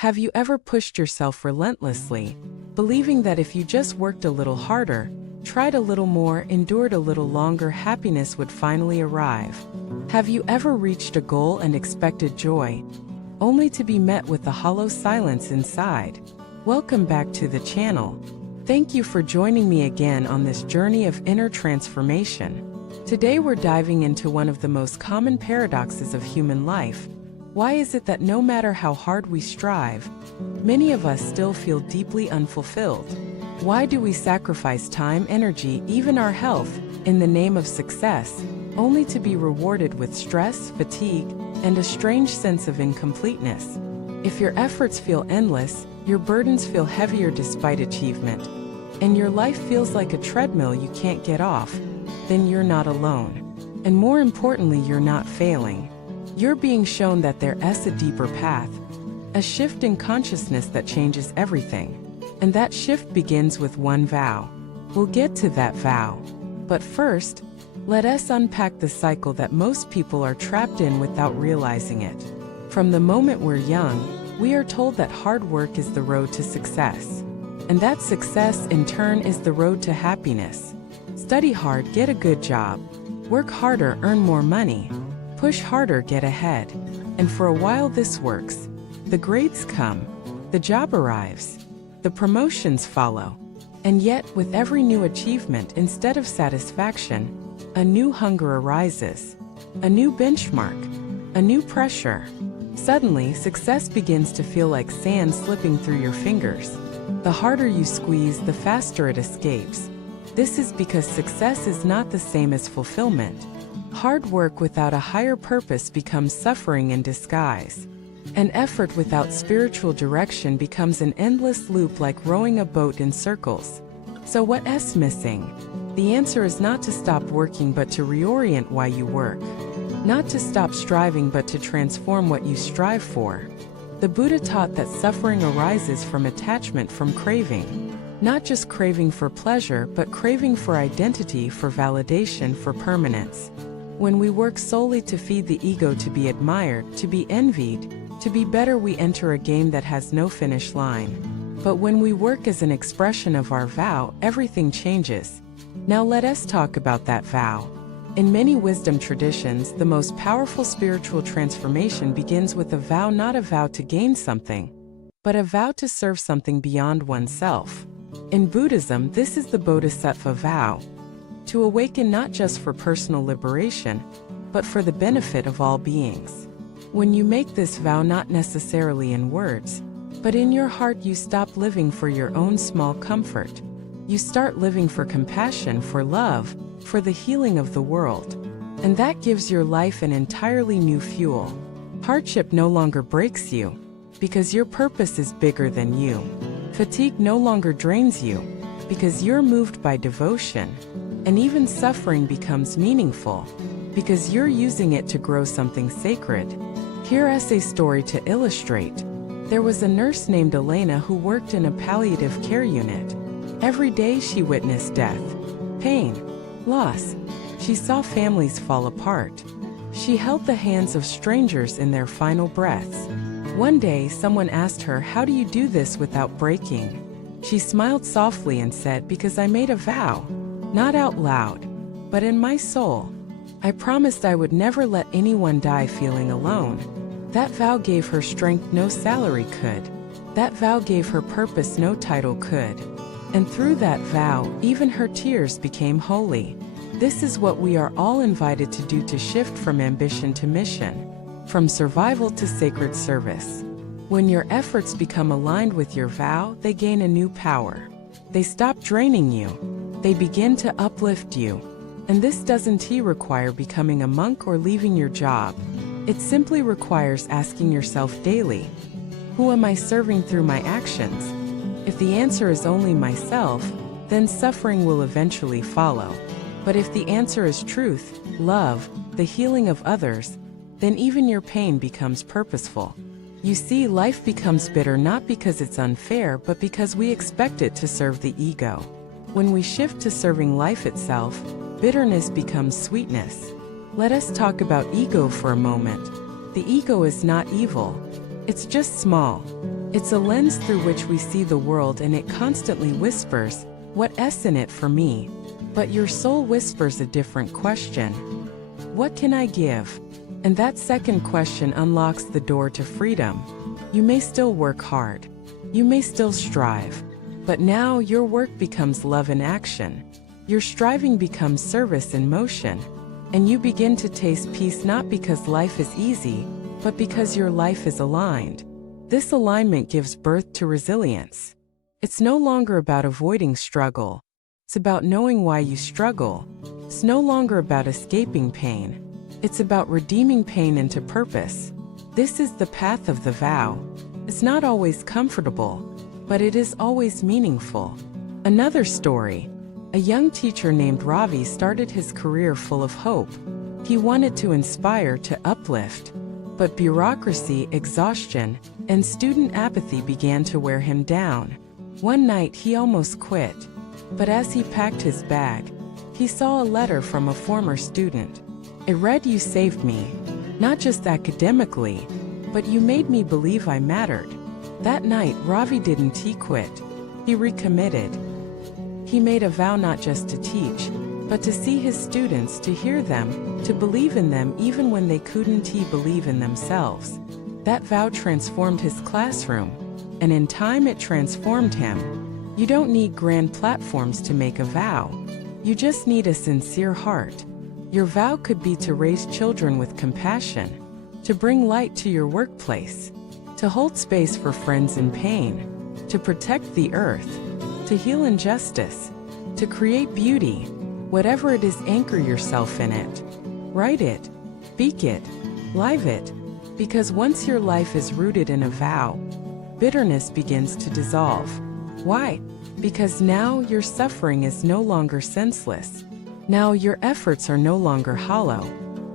Have you ever pushed yourself relentlessly, believing that if you just worked a little harder, tried a little more, endured a little longer, happiness would finally arrive? Have you ever reached a goal and expected joy, only to be met with the hollow silence inside? Welcome back to the channel. Thank you for joining me again on this journey of inner transformation. Today we're diving into one of the most common paradoxes of human life. Why is it that no matter how hard we strive, many of us still feel deeply unfulfilled? Why do we sacrifice time, energy, even our health, in the name of success, only to be rewarded with stress, fatigue, and a strange sense of incompleteness? If your efforts feel endless, your burdens feel heavier despite achievement, and your life feels like a treadmill you can't get off, then you're not alone. And more importantly, you're not failing. You're being shown that there's a deeper path, a shift in consciousness that changes everything. And that shift begins with one vow. We'll get to that vow. But first, let us unpack the cycle that most people are trapped in without realizing it. From the moment we're young, we are told that hard work is the road to success. And that success, in turn, is the road to happiness. Study hard, get a good job. Work harder, earn more money. Push harder, get ahead. And for a while this works. The grades come. The job arrives. The promotions follow. And yet, with every new achievement, instead of satisfaction, a new hunger arises. A new benchmark. A new pressure. Suddenly, success begins to feel like sand slipping through your fingers. The harder you squeeze, the faster it escapes. This is because success is not the same as fulfillment. Hard work without a higher purpose becomes suffering in disguise. And effort without spiritual direction becomes an endless loop, like rowing a boat in circles. So what's missing? The answer is not to stop working but to reorient why you work. Not to stop striving but to transform what you strive for. The Buddha taught that suffering arises from attachment, from craving. Not just craving for pleasure, but craving for identity, for validation, for permanence. When we work solely to feed the ego, to be admired, to be envied, to be better, we enter a game that has no finish line. But when we work as an expression of our vow, everything changes. Now let us talk about that vow. In many wisdom traditions, the most powerful spiritual transformation begins with a vow, not a vow to gain something, but a vow to serve something beyond oneself. In Buddhism, this is the bodhisattva vow. To awaken not just for personal liberation, but for the benefit of all beings. When you make this vow, not necessarily in words, but in your heart, you stop living for your own small comfort. You start living for compassion, for love, for the healing of the world. And that gives your life an entirely new fuel. Hardship no longer breaks you, because your purpose is bigger than you. Fatigue no longer drains you, because you're moved by devotion. And even suffering becomes meaningful, because you're using it to grow something sacred. Here's a story to illustrate. There was a nurse named Elena who worked in a palliative care unit. Every day she witnessed death, pain, loss. She saw families fall apart. She held the hands of strangers in their final breaths. One day someone asked her, "How do you do this without breaking?" She smiled softly and said, "Because I made a vow. Not out loud, but in my soul. I promised I would never let anyone die feeling alone." That vow gave her strength no salary could. That vow gave her purpose no title could. And through that vow, even her tears became holy. This is what we are all invited to do, to shift from ambition to mission, from survival to sacred service. When your efforts become aligned with your vow, they gain a new power. They stop draining you. They begin to uplift you. And this doesn't require becoming a monk or leaving your job. It simply requires asking yourself daily, who am I serving through my actions? If the answer is only myself, then suffering will eventually follow. But if the answer is truth, love, the healing of others, then even your pain becomes purposeful. You see, life becomes bitter not because it's unfair, but because we expect it to serve the ego. When we shift to serving life itself, bitterness becomes sweetness. Let us talk about ego for a moment. The ego is not evil. It's just small. It's a lens through which we see the world, and it constantly whispers, "What's in it for me?" But your soul whispers a different question. What can I give? And that second question unlocks the door to freedom. You may still work hard. You may still strive. But now your work becomes love in action. Your striving becomes service in motion. And you begin to taste peace, not because life is easy, but because your life is aligned. This alignment gives birth to resilience. It's no longer about avoiding struggle. It's about knowing why you struggle. It's no longer about escaping pain. It's about redeeming pain into purpose. This is the path of the vow. It's not always comfortable, but it is always meaningful. Another story. A young teacher named Ravi started his career full of hope. He wanted to inspire, to uplift. But bureaucracy, exhaustion, and student apathy began to wear him down. One night he almost quit. But as he packed his bag, he saw a letter from a former student. It read, "You saved me, not just academically, but you made me believe I mattered." That night, Ravi didn't quit. He recommitted. He made a vow not just to teach, but to see his students, to hear them, to believe in them even when they couldn't believe in themselves. That vow transformed his classroom, and in time it transformed him. You don't need grand platforms to make a vow. You just need a sincere heart. Your vow could be to raise children with compassion, to bring light to your workplace, to hold space for friends in pain, to protect the earth, to heal injustice, to create beauty. Whatever it is, anchor yourself in it. Write it, speak it, live it, because once your life is rooted in a vow, bitterness begins to dissolve. Why? Because now your suffering is no longer senseless. Now your efforts are no longer hollow.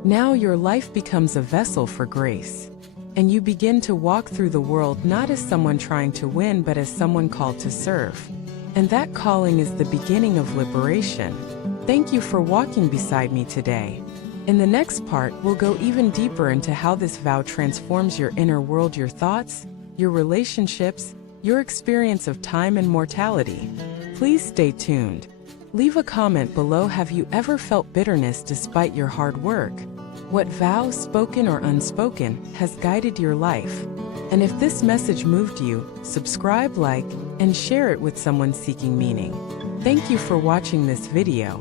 Now your life becomes a vessel for grace. And you begin to walk through the world not as someone trying to win, but as someone called to serve. And that calling is the beginning of liberation. Thank you for walking beside me today. In the next part, we'll go even deeper into how this vow transforms your inner world, your thoughts, your relationships, your experience of time and mortality. Please stay tuned. Leave a comment below. Have you ever felt bitterness despite your hard work? What vow, spoken or unspoken, has guided your life? And if this message moved you, subscribe, like, and share it with someone seeking meaning. Thank you for watching this video.